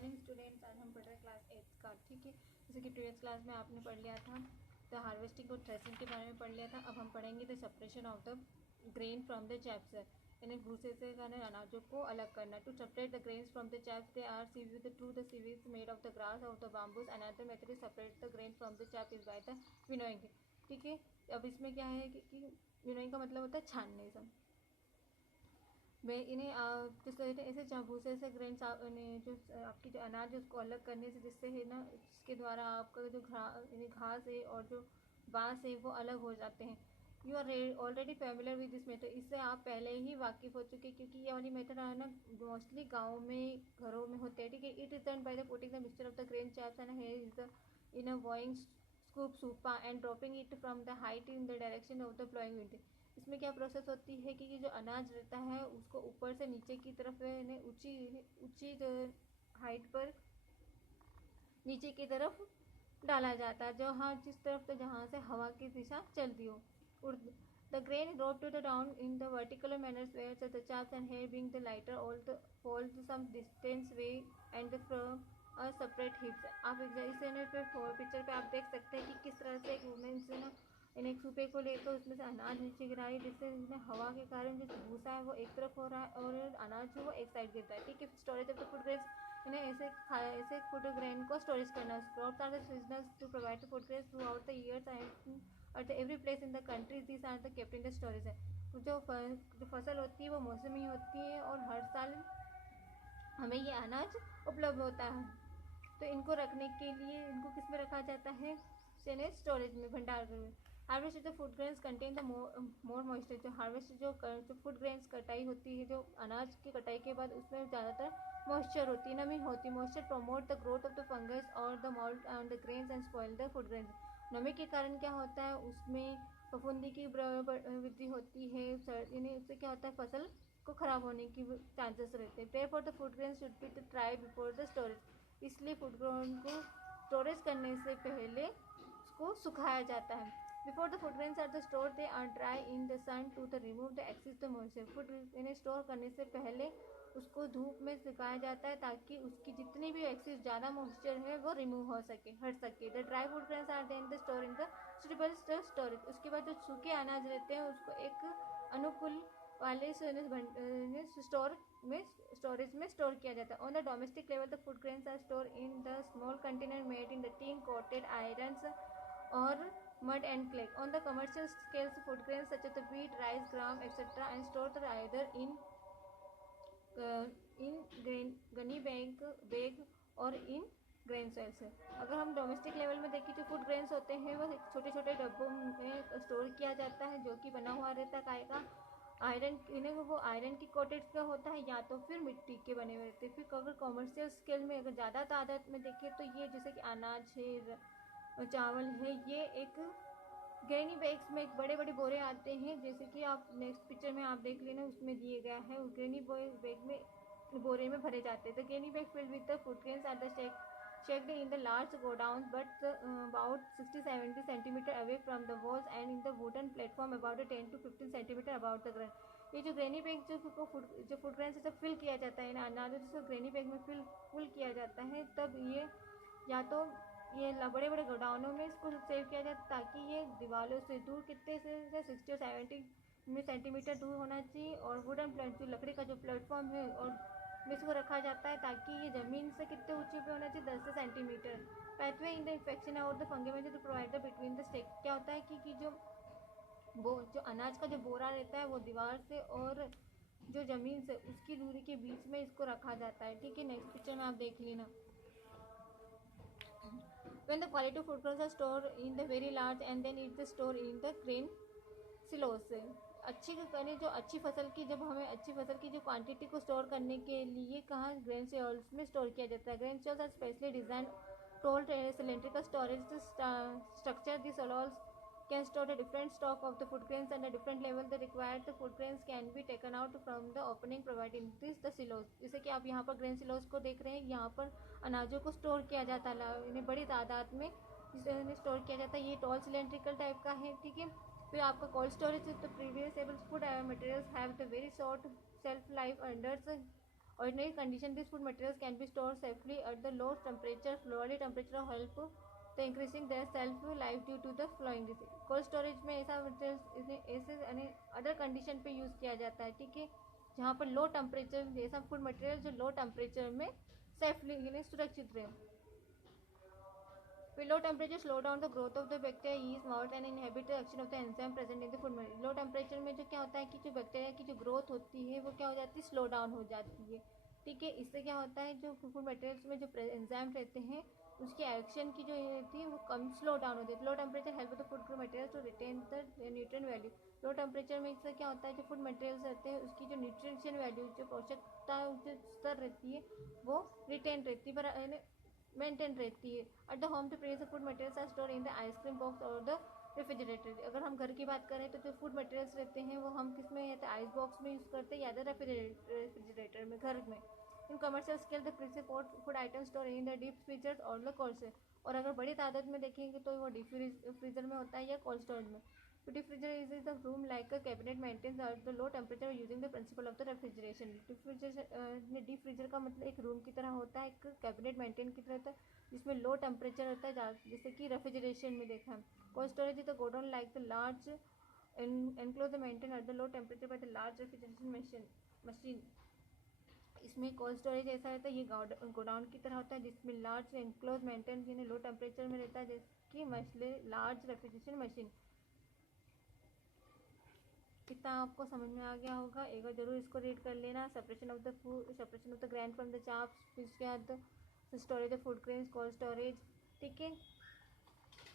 Morning students. आज हम पढ़ रहे हैं क्लास 8 का। ठीक है, जैसे कि प्रीवियस क्लास में आपने पढ़ लिया था तो हार्वेस्टिंग और थ्रेसिंग के बारे में पढ़ लिया था। अब हम पढ़ेंगे the separation of the grain from the chaffs, यानी भूसे से अनाजों को अलग करना। To separate the grains from the chaffs they are sieved through the sieves made of the grass of the bamboos. Another method is separate the grain from the chaff is by the winnowing. ठीक है, अब इसमें क्या है कि winnowing का मतलब होता है छानने से। वे इन्हें ऐसे भूसे से ग्रेन जो आपकी जो अनाज है उसको अलग करने से, जिससे है ना इसके द्वारा आपका जो घास है और जो बांस है वो अलग हो जाते हैं। You are already familiar with this method, इससे आप पहले ही वाकिफ़ हो चुके, क्योंकि ये वाली मेथड है ना मोस्टली गाँव में घरों में होते हैं। ठीक है, it is done by the putting the mixture of the grain chaffs and here is the in a bowing scoop सूपा and dropping it from the height in the direction of the flowing wind. इसमें क्या process होती है कि जो अनाज रहता है उसको ऊपर से नीचे की तरफ ऊंची ऊंची हाइट पर नीचे की तरफ डाला जाता है, जो हाँ जिस तरफ तो जहाँ से हवा की दिशा चलती हो। The grain drop to the down in the vertical manners where the chaps and hair being the lighter all the falls some distance way and from a separate hips. आप इस पिक्चर पे आप देख सकते हैं कि किस तरह से एक वुमेन से ना एक सूपे को लेकर उसमें से अनाज नीचे गिरा है, जिससे हवा के कारण जो भूसा है वो एक तरफ हो रहा है और अनाज जो वो एक साइड गिरता है। ठीक है, storage of the food grains, इन्हें ऐसे फूड ग्रेन को स्टोरेज करना। Crops are the seasonal to provide the food grains throughout the years and at every place in the country these are the kept in the storage है। जो फसल होती है वो मौसमी होती है और हर साल हमें ये अनाज उपलब्ध होता है। तो इनको रखने के लिए इनको किस में रखा जाता है? स्टोरेज में, भंडार में। Harvest the food grains contain the more moisture. जो हार्वेस्ट जो फूड ग्रेन्स कटाई होती है, जो अनाज की कटाई के बाद उसमें ज़्यादातर मॉइस्चर होती है, नमी होती है। Moisture promote the growth of the fungus और the mould on the grains and spoil the food grains. नमी के कारण क्या होता है, उसमें फफूंदी की वृद्धि होती है, यानी उससे क्या होता है फसल को खराब होने की चांसेस रहते हैं। Therefore the food grains should be dry before the storage. इसलिए फूड ग्रेन को स्टोरेज करने से पहले उसको सुखाया जाता है। Before the food grains are the store they are dry in the sun to the remove the excess the moisture. Food इन्हें स्टोर करने से पहले उसको धूप में सुखाया जाता है ताकि उसकी जितनी भी एक्सेस ज़्यादा मॉइस्चर है वो रिमूव हो सके, हट सके। The dry food grains are then the store in the suitable storage. उसके बाद जो सूखे अनाज रहते हैं उसको एक अनुकूल वाले स्टोरेज में स्टोर किया जाता है। On the domestic level the food grains are store in the small container made in the tin coated irons और mud and clay. On the commercial scales, food grains such as the wheat, rice, gram, etc. and stored either in gunny bag और इन grain sales. अगर हम domestic level में देखें, जो food grains होते हैं वो छोटे छोटे डब्बों में स्टोर किया जाता है, जो कि बना हुआ रहता है काय का आयरन, इन्हें वो आयरन की कोटेड का होता है या तो फिर मिट्टी के बने हुए रहते हैं। फिर अगर कॉमर्शियल स्केल में अगर ज़्यादा तादाद में देखें तो ये जैसे कि अनाज है, चावल है, ये एक ग्रेनी बैग्स में एक बड़े बड़े बोरे आते हैं, जैसे कि आप नेक्स्ट पिक्चर में आप देख लेना, उसमें दिए गया है। ग्रेनी बैग में बोरे में भरे जाते हैं। The grainy bag filled with the food grains are the shaked in the large godown but about 60-70 centimetre away from the walls and in the wooden platform about 10-15 centimetre about the ground. ये जो grainy bag जो food grain से जब fill किया जाता है ना अनाज, जिसको ग्रेनी बैग में फिल किया जाता है, तब ये या तो ये बड़े बड़े गोडाउनों में इसको सेव किया जाता है, ताकि ये दीवारों से दूर कितने से 60 और 70 सेंटीमीटर दूर होना चाहिए। और वुडन प्लेट जो लकड़ी का जो प्लेटफॉर्म है और में इसको रखा जाता है, ताकि ये ज़मीन से कितने ऊंचे पे होना चाहिए, 10 से centimetre. Pathway in the infection और द फंगेमेंट to provide the between the stack. क्या होता है कि जो अनाज का जो बोरा रहता है वो दीवार से और जो ज़मीन से उसकी दूरी के बीच में इसको रखा जाता है। ठीक है, नेक्स्ट पिक्चर में आप देख लेना। When the quality of food grains are stored in the very large and then it's stored in the grain silos। अच्छी जो अच्छी फसल की जब हमें अच्छी फसल की जो क्वांटिटी को स्टोर करने के लिए कहाँ ग्रेन सिलोस में स्टोर किया जाता है। Grain silos are specially design told cylindrical storage structure. This allows can store a different stock of the food grains and a different level the required the food grains can be taken out from the opening providing this the silos। जैसे कि आप यहाँ पर grain silos को देख रहे हैं, यहाँ पर अनाजों को स्टोर किया जाता है, इन्हें बड़ी तादाद में इन्हें स्टोर किया जाता है। ये टॉल सिलेंड्रिकल टाइप का है। ठीक है, फिर आपका कोल्ड स्टोरेज तो previous food materials have the very short self life under Ordinary condition, these food materials can be stored safely at the low temperature. Lower temperature help तो increasing their shelf life due to the flowing disease. Cold storage में ऐसा material ऐसे यानी other condition पे use किया जाता है, ठीक है, जहाँ पर लो टेम्परेचर ऐसा फूड मटेरियल जो लो टेम्परेचर में सेफली यानी सुरक्षित रहे. Low temperature slow down the growth of the bacteria, yeast, mold and inhibit the action of the enzyme present in the food material. Low temperature में जो क्या होता है कि जो बैक्टीरिया की जो ग्रोथ होती है वो क्या हो जाती है, स्लो डाउन हो जाती है, ठीक है. इससे क्या होता है जो फूड मटेरियल्स में जो एंजाइम रहते हैं उसकी एक्शन की जो रहती है वो कम स्लो डाउन होती है. Low temperature help the food material to retain the nutrient value. Low temperature में इससे क्या होता है जो फूड मटेरियल्स रहते हैं उसकी जो न्यूट्रिशन वैल्यू जो पोषकता जो स्तर रहती है वो रिटेन रहती है, मेंटेन रहती है. At the home to press food materials are store in the ice cream box और द रेफ्रिजरेटर. अगर हम घर की बात करें तो जो फूड मटेरियल्स रहते हैं वो हम किस में या तो आइस बॉक्स में यूज़ करते हैं या तो रेफ्रिजरेटर में घर में. In commercial scale the principal food item store in the deep freezer और द कोल्ड स्टोरेज. और अगर बड़ी तादाद में देखेंगे तो वो डीप फ्रीजर में होता है या कोल्ड स्टोरेज में. Deep freezer is the room like a cabinet maintains at the low temperature using the principle of the refrigeration. Deep freezer का मतलब एक रूम की तरह होता है, एक कैबिनेट मेंटेन की तरह होता है जिसमें लो टेम्परेचर होता है, जैसे कि रेफ्रिजरेशन में देखा है. Cold storage is the godown like the large enclose maintain at the low temperature by the large refrigeration machine. इसमें कोल्ड स्टोरेज ऐसा रहता है, ये गोडाउन की तरह होता है जिसमें लार्ज एनक्लोज मेंटेन यानी लो टेम्परेचर में रहता है, जैसे कि मसले लार्ज रेफ्रिजरेशन मशीन. कितना आपको समझ में आ गया होगा, एक बार जरूर इसको रीड कर लेना. Separation of the food, separation of the grand from the chops, फिर उसके बाद storage of food grains, cold storage, ठीक है.